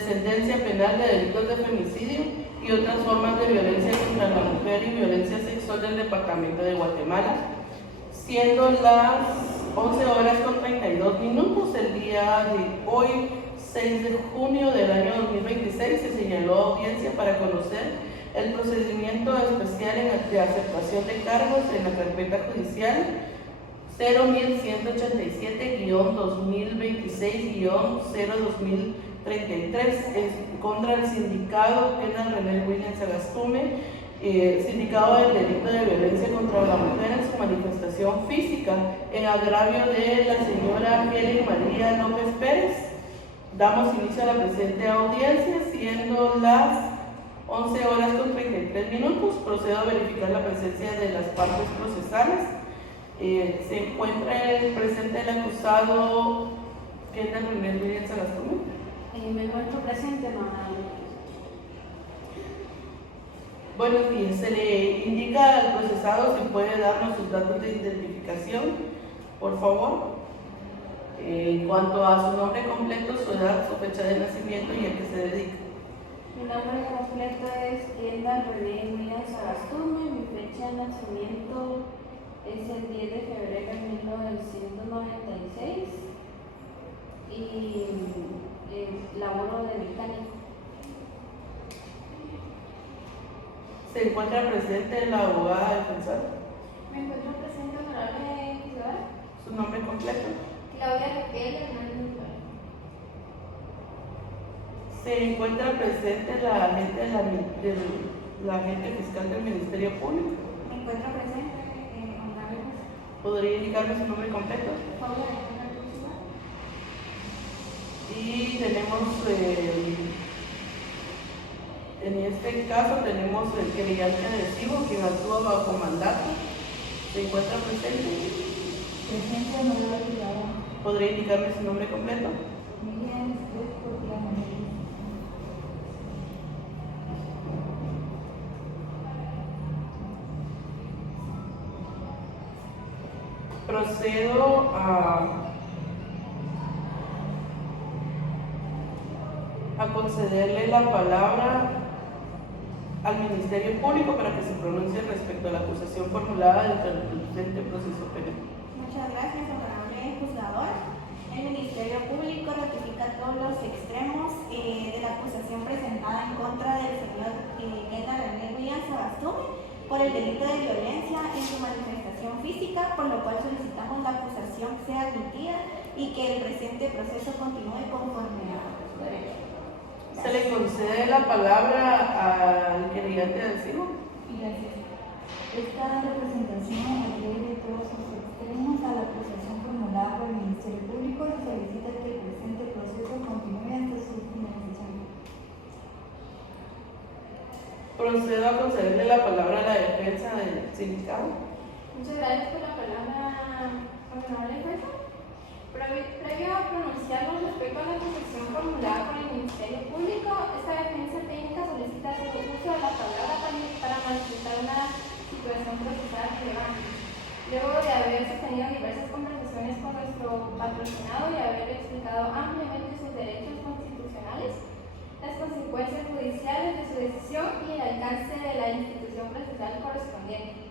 de sentencia penal de delitos de femicidio y otras formas de violencia contra la mujer y violencia sexual del Departamento de Guatemala, siendo las 11:32 el día de hoy, 6 de junio del año 2026, se señaló audiencia para conocer el procedimiento especial de aceptación de cargos en la carpeta judicial 01-187-2026-0-2033 contra el sindicado Kendall René Williams Agastume, sindicado del delito de violencia contra la mujer en su manifestación física en agravio de la señora Helen María López Pérez. Damos inicio a la presente audiencia, siendo las 11:33. Procedo a verificar la presencia de las partes procesales. Se encuentra el presente el acusado Kendall René Williams Agastume. Me encuentro presente, mamá. Buenos días. Se le indica al procesado si puede darnos sus datos de identificación, por favor. En cuanto a su nombre completo, su edad, su fecha de nacimiento y a qué se dedica. Mi nombre completo es Kendall René Williams Agastume. Mi fecha de nacimiento es el 10 de febrero de 1996 y laboro de mecánico. ¿Se encuentra presente la abogada defensora? Me encuentro presente, honorable ciudad. ¿Su nombre completo? Claudia Raquel Hernández. ¿Se encuentra presente la agente fiscal del Ministerio Público? Me encuentro presente, honorable juez. ¿Podría indicarme su nombre completo? Paula Alejandra Ciudad. Y tenemos, en este caso, tenemos el querellante adhesivo, quien actúa bajo mandato. ¿Se encuentra presente? Presente, honorable ciudadano. ¿Podría indicarme su nombre completo? Miriam Estrés Portilla. Procedo a concederle la palabra al Ministerio Público para que se pronuncie respecto a la acusación formulada dentro del presente proceso penal. Muchas gracias, honorable juzgador. El Ministerio Público ratifica todos los extremos de la acusación presentada en contra del señor Kendall René Williams Agastume por el delito de violencia en su manifestación física, por lo cual solicitamos la acusación sea admitida y que el presente proceso continúe conforme a su derecho. Se le concede la palabra al querellante adhesivo. Gracias. Esta representación adhiere de todos sus extremos a la acusación formulada por el Ministerio Público y solicita que el presente proceso continúe hasta su finalización. Procedo a concederle la palabra a la defensa del sindicado. Muchas gracias por la palabra, honorable jueza. Previo a pronunciarnos respecto a la acusación formulada por el Ministerio Público, esta defensa técnica solicita su uso de la palabra para manifestar una situación procesal relevante. Luego de haber sostenido diversas conversaciones con nuestro patrocinado y haber explicado ampliamente sus derechos constitucionales, las consecuencias judiciales de su decisión y el alcance de la institución procesal correspondiente.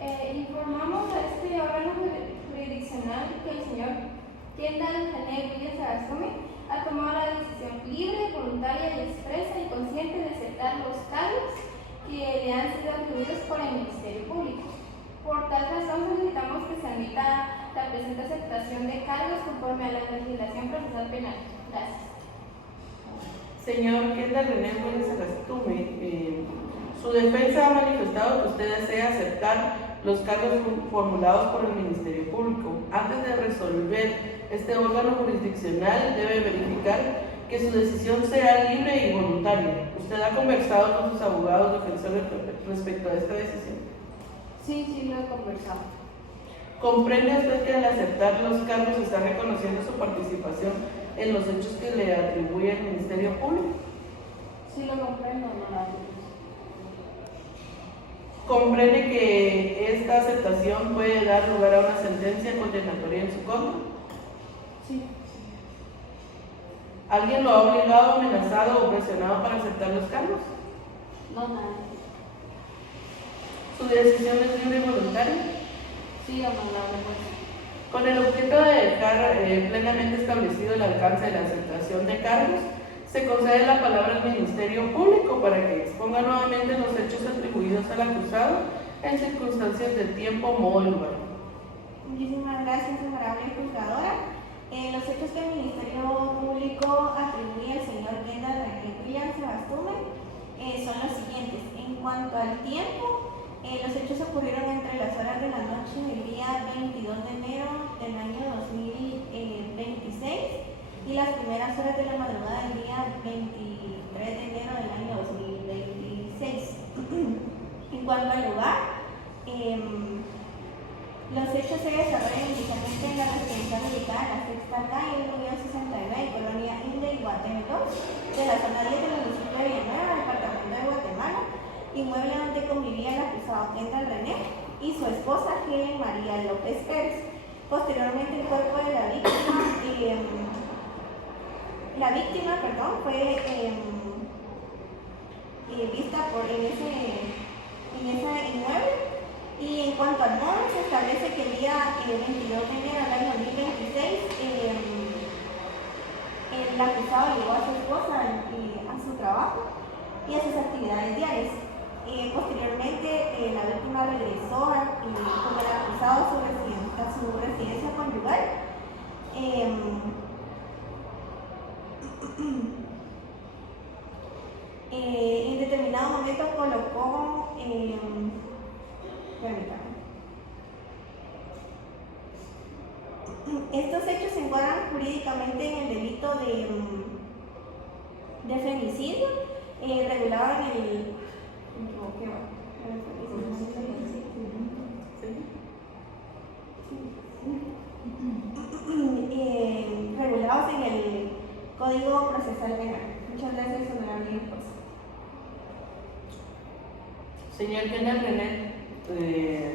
Informamos a este órgano jurisdiccional que el señor Kendall René Williams Agastume ha tomado la decisión libre, voluntaria y expresa y consciente de aceptar los cargos que le han sido atribuidos por el Ministerio Público. Por tal razón solicitamos que se admita la presente aceptación de cargos conforme a la legislación procesal penal. Gracias. Señor Kendall René Williams Agastume, su defensa ha manifestado que usted desea aceptar los cargos formulados por el Ministerio Público. Antes de resolver, este órgano jurisdiccional debe verificar que su decisión sea libre y voluntaria. ¿Usted ha conversado con sus abogados defensores respecto a esta decisión? Sí, lo he conversado. ¿Comprende usted que al aceptar los cargos está reconociendo su participación en los hechos que le atribuye el Ministerio Público? Sí lo comprendo, honorable. ¿Comprende que esta aceptación puede dar lugar a una sentencia condenatoria en su contra? Sí. ¿Alguien lo ha obligado, amenazado o presionado para aceptar los cargos? No, nada. ¿Su decisión es libre y voluntaria? Sí, honorable juez. Con el objeto de dejar plenamente establecido el alcance de la aceptación de cargos, se concede la palabra al Ministerio Público para que exponga nuevamente los hechos atribuidos al acusado en circunstancias de tiempo, modo y lugar. Muchísimas gracias, honorable juzgadora. Los hechos que el Ministerio Público atribuye al señor Kendall René William Sebastume son los siguientes. En cuanto al tiempo, los hechos ocurrieron entre las horas de la noche del día 22 de enero del año 2026 y las primeras horas de la madrugada del día 23 de enero del año 2026. En cuanto al lugar, los hechos se desarrollan inicialmente en la residencia ubicada en la sexta calle, número 69, colonia Inde y Guatemala 2, de la zona 10 del municipio de Villanueva, departamento de Guatemala, inmueble donde convivía el acusado Kendall René y su esposa Helen María López Pérez. Posteriormente, el cuerpo de la víctima fue vista en ese inmueble. Y en cuanto al modo, se establece que el día 22 de enero del año 2026 el acusado llevó a su esposa a su trabajo y a sus actividades diarias. Posteriormente, la víctima regresó con el acusado a su residencia conyugal. En determinado momento colocó estos hechos se encuadran jurídicamente en el delito de femicidio, regulado en el regulados en el Código Procesal Penal. Muchas gracias, honorable juez. Señor Kendall René,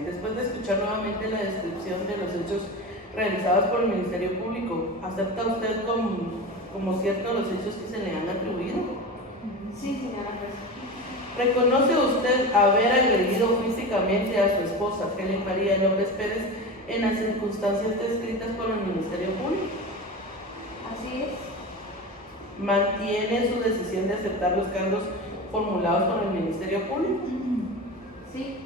después de escuchar nuevamente la descripción de los hechos realizados por el Ministerio Público, ¿acepta usted como cierto los hechos que se le han atribuido? Sí, señora juez. ¿Reconoce usted haber agredido físicamente a su esposa, Helen María López Pérez, en las circunstancias descritas por el Ministerio Público? Así es. ¿Mantiene su decisión de aceptar los cargos formulados por el Ministerio Público? Sí.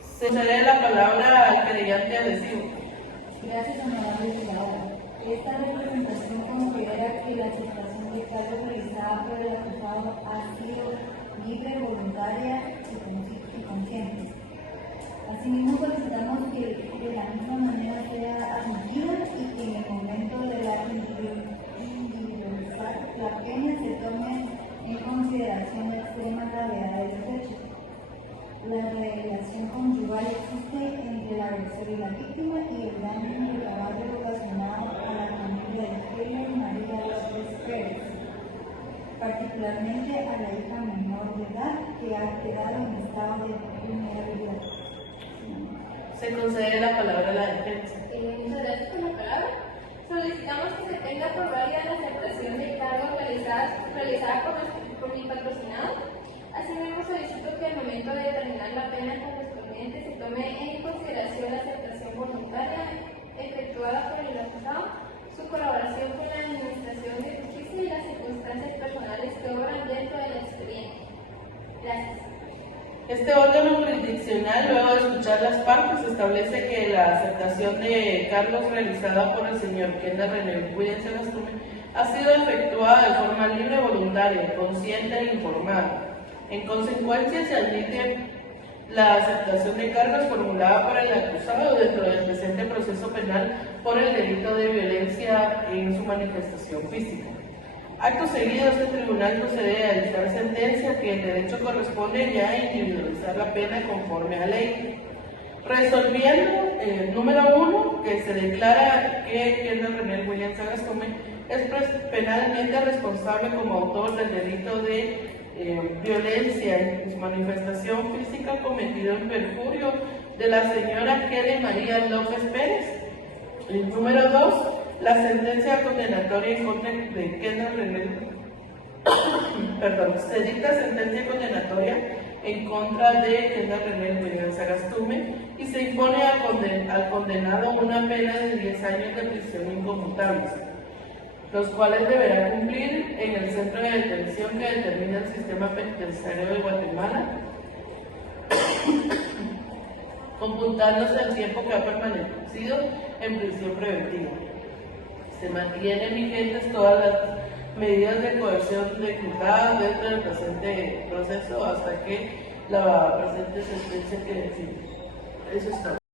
Se le da la palabra al querellante adhesivo. Gracias, honorable juzgadora. Esta representación considera que la aceptación de cargos realizada por el acusado ha sido libre, voluntaria y consciente. Asimismo, solicitamos que de la misma manera sea admitida y que en el momento de la individualizar la pena se tome en consideración la extrema gravedad de los hechos. La relación conyugal existe entre el agresor y la víctima y el daño irreparable relacionado a la familia de Helen María López Pérez, particularmente a la hija menor de edad que ha quedado en estado de vulnerabilidad. Se concede la palabra a la defensa. Muchas gracias por la palabra. Solicitamos que se tenga por válida la aceptación de cargos realizada por mi patrocinado. Asimismo, solicito que al momento de determinar la pena correspondiente se tome en consideración la aceptación voluntaria efectuada por el acusado, su colaboración con la administración de justicia y las circunstancias personales que obran dentro del expediente. Gracias. Este órgano jurisdiccional, luego de escuchar las partes, establece que la aceptación de cargos realizada por el señor Kendall René William Sebastume ha sido efectuada de forma libre, voluntaria, consciente e informada. En consecuencia, se admite la aceptación de cargos formulada por el acusado dentro del presente proceso penal por el delito de violencia en su manifestación física. Acto seguido, este tribunal procede a dictar sentencia que en derecho corresponde ya a individualizar la pena conforme a ley. Resolviendo, número 1, que se declara que Kendall René William Sebastume es penalmente responsable como autor del delito de violencia en su manifestación física cometido en perjurio de la señora Helen María López Pérez. Número 2, la sentencia condenatoria en contra de Kendall René, se dicta sentencia condenatoria en contra de Kendall René William Sagastume y se impone al condenado una pena de 10 años de prisión inconmutables, los cuales deberá cumplir en el centro de detención que determina el sistema penitenciario de Guatemala, computándose el tiempo que ha permanecido en prisión preventiva. Se mantienen vigentes todas las medidas de coerción decretadas dentro del presente proceso hasta que la presente sentencia quede firme. Eso es todo.